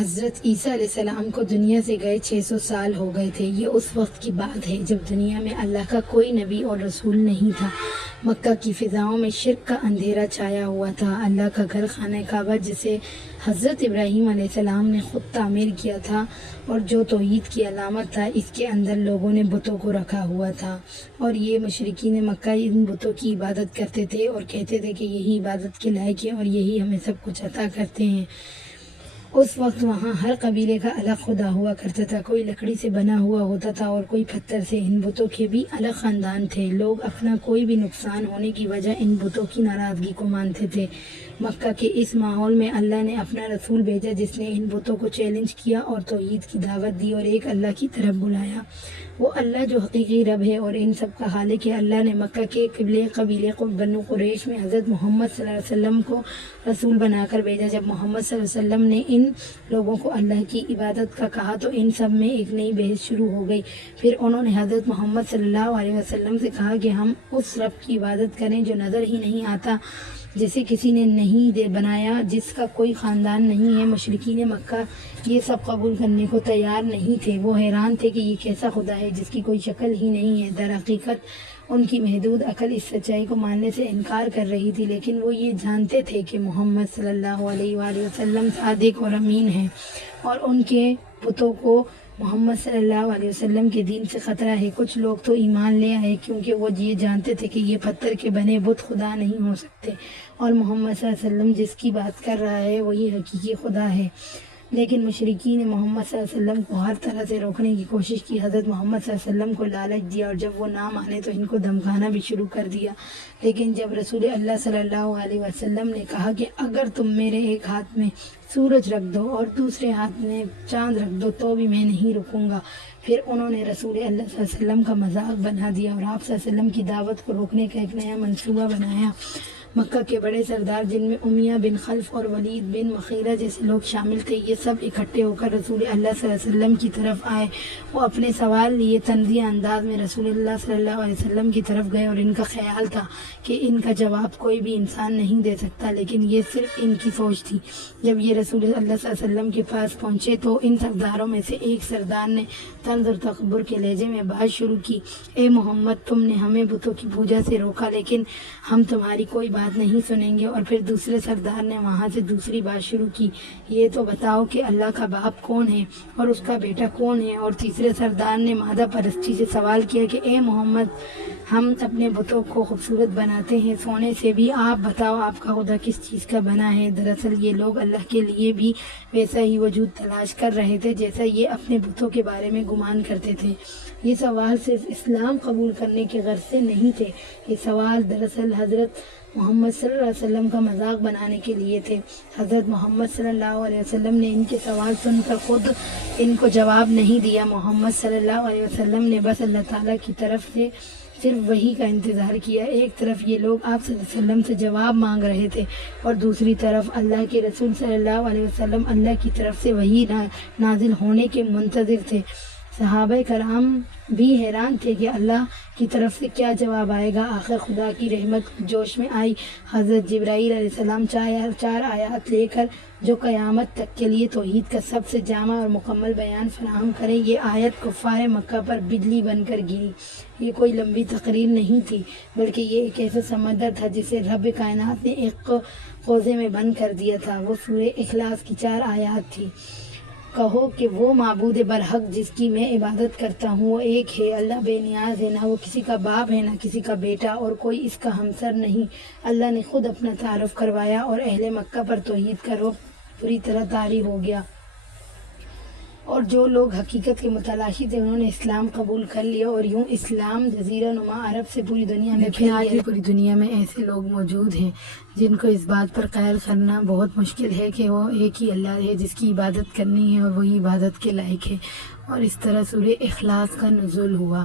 حضرت عیسیٰ علیہ السلام کو دنیا سے گئے 600 سال ہو گئے تھے۔ یہ اس وقت کی بات ہے جب دنیا میں اللہ کا کوئی نبی اور رسول نہیں تھا۔ مکہ کی فضاؤں میں شرک کا اندھیرا چھایا ہوا تھا۔ اللہ کا گھر خانہ کعبہ جسے حضرت ابراہیم علیہ السلام نے خود تعمیر کیا تھا اور جو توحید کی علامت تھا، اس کے اندر لوگوں نے بتوں کو رکھا ہوا تھا، اور یہ مشرکین مکہ ان بتوں کی عبادت کرتے تھے اور کہتے تھے کہ یہی عبادت کے لائق ہے اور یہی ہمیں سب کچھ عطا کرتے ہیں۔ اس وقت وہاں ہر قبیلے کا الگ خدا ہوا کرتا تھا، کوئی لکڑی سے بنا ہوا ہوتا تھا اور کوئی پتھر سے۔ ان بتوں کے بھی الگ خاندان تھے۔ لوگ اپنا کوئی بھی نقصان ہونے کی وجہ ان بتوں کی ناراضگی کو مانتے تھے۔ مکہ کے اس ماحول میں اللہ نے اپنا رسول بھیجا جس نے ان بتوں کو چیلنج کیا اور توحید کی دعوت دی اور ایک اللہ کی طرف بلایا۔ وہ اللہ جو حقیقی رب ہے اور ان سب کا خالق ہے۔ اللہ نے مکہ کے قبیلے کو بنو قریش میں حضرت محمد صلی اللہ علیہ وسلم کو رسول بنا کر بھیجا۔ جب محمد صلی اللہ علیہ وسلم نے ان لوگوں کو اللہ کی عبادت کا کہا تو ان سب میں ایک نئی بحث شروع ہو گئی۔ پھر انہوں نے حضرت محمد صلی اللہ علیہ وسلم سے کہا کہ ہم اس رب کی عبادت کریں جو نظر ہی نہیں آتا، جسے کسی نے نہیں بنایا، جس کا کوئی خاندان نہیں ہے۔ مشرکین مکہ یہ سب قبول کرنے کو تیار نہیں تھے۔ وہ حیران تھے کہ یہ کیسا خدا ہے جس کی کوئی شکل ہی نہیں ہے۔ در حقیقت ان کی محدود عقل اس سچائی کو ماننے سے انکار کر رہی تھی، لیکن وہ یہ جانتے تھے کہ محمد صلی اللہ علیہ وآلہ وسلم صادق اور امین ہیں، اور ان کے بتوں کو محمد صلی اللہ علیہ وسلم کے دین سے خطرہ ہے۔ کچھ لوگ تو ایمان لے آئے کیونکہ وہ یہ جانتے تھے کہ یہ پتھر کے بنے بت خدا نہیں ہو سکتے، اور محمد صلی اللہ علیہ وسلم جس کی بات کر رہا ہے وہی حقیقی خدا ہے۔ لیکن مشرکین نے محمد صلی اللہ علیہ وسلم کو ہر طرح سے روکنے کی کوشش کی۔ حضرت محمد صلی اللہ علیہ وسلم کو لالچ دیا اور جب وہ نہ مانے تو ان کو دھمکانا بھی شروع کر دیا۔ لیکن جب رسول اللہ صلی اللہ علیہ وسلم نے کہا کہ اگر تم میرے ایک ہاتھ میں سورج رکھ دو اور دوسرے ہاتھ میں چاند رکھ دو تو بھی میں نہیں رکوں گا، پھر انہوں نے رسول اللہ صلی اللہ علیہ وسلم کا مذاق بنا دیا اور آپ صلی اللہ علیہ وسلم کی دعوت کو روکنے کا ایک نیا منصوبہ بنایا۔ مکہ کے بڑے سردار جن میں امیہ بن خلف اور ولید بن مغیرہ جیسے لوگ شامل تھے، یہ سب اکٹھے ہو کر رسول اللہ صلی اللہ علیہ وسلم کی طرف آئے۔ وہ اپنے سوال لیے طنزیہ انداز میں رسول اللہ صلی اللہ علیہ وسلم کی طرف گئے اور ان کا خیال تھا کہ ان کا جواب کوئی بھی انسان نہیں دے سکتا، لیکن یہ صرف ان کی سوچ تھی۔ جب یہ رسول اللہ صلی اللہ علیہ وسلم کے پاس پہنچے تو ان سرداروں میں سے ایک سردار نے طنز اور تکبر کے لہجے میں بات شروع کی۔ اے محمد، تم نے ہمیں بتوں کی پوجا سے روکا، لیکن ہم تمہاری کوئی بات نہیں سنیں گے۔ اور پھر دوسرے سردار نے وہاں سے دوسری بات شروع کی، یہ تو بتاؤ کہ اللہ کا باپ کون ہے اور اس کا بیٹا کون ہے۔ اور تیسرے سردار نے مادہ پرستی سے سوال کیا کہ اے محمد، ہم اپنے بتوں کو خوبصورت بناتے ہیں سونے سے بھی، آپ بتاؤ آپ کا خدا کس چیز کا بنا ہے۔ دراصل یہ لوگ اللہ کے لیے بھی ویسا ہی وجود تلاش کر رہے تھے جیسا یہ اپنے بتوں کے بارے میں گمان کرتے تھے۔ یہ سوال صرف اسلام قبول کرنے کے غرض سے نہیں تھے، یہ سوال دراصل حضرت محمد صلی اللہ علیہ وسلم کا مذاق بنانے کے لیے تھے۔ حضرت محمد صلی اللہ علیہ وسلم نے ان کے سوال سن کر خود ان کو جواب نہیں دیا۔ محمد صلی اللہ علیہ وسلم نے بس اللہ تعالیٰ کی طرف سے صرف وحی کا انتظار کیا۔ ایک طرف یہ لوگ آپ صلی اللہ علیہ وسلم سے جواب مانگ رہے تھے اور دوسری طرف اللہ کے رسول صلی اللہ علیہ وسلم اللہ کی طرف سے وحی نازل ہونے کے منتظر تھے۔ صحابہ کرام بھی حیران تھے کہ اللہ کی طرف سے کیا جواب آئے گا۔ آخر خدا کی رحمت جوش میں آئی۔ حضرت جبرائیل علیہ السلام 4 آیات لے کر جو قیامت تک کے لیے توحید کا سب سے جامع اور مکمل بیان فراہم کریں۔ یہ آیت کفار مکہ پر بجلی بن کر گری۔ یہ کوئی لمبی تقریر نہیں تھی، بلکہ یہ ایک ایسا سمندر تھا جسے رب کائنات نے ایک کوزے میں بند کر دیا تھا۔ وہ سورہ اخلاص کی 4 آیات تھی۔ کہو کہ وہ معبود برحق جس کی میں عبادت کرتا ہوں وہ ایک ہے، اللہ بے نیاز ہے، نہ وہ کسی کا باپ ہے نہ کسی کا بیٹا، اور کوئی اس کا ہمسر نہیں۔ اللہ نے خود اپنا تعارف کروایا اور اہل مکہ پر توحید کا رعب پوری طرح طاری ہو گیا، اور جو لوگ حقیقت کے متلاشی تھے انہوں نے اسلام قبول کر لیا، اور یوں اسلام جزیرہ نما عرب سے پوری دنیا میں پھیل گیا۔ پوری دنیا میں ایسے لوگ موجود ہیں جن کو اس بات پر قائل کرنا بہت مشکل ہے کہ وہ ایک ہی اللہ ہے جس کی عبادت کرنی ہے اور وہی عبادت کے لائق ہے، اور اس طرح سورہ اخلاص کا نزول ہوا۔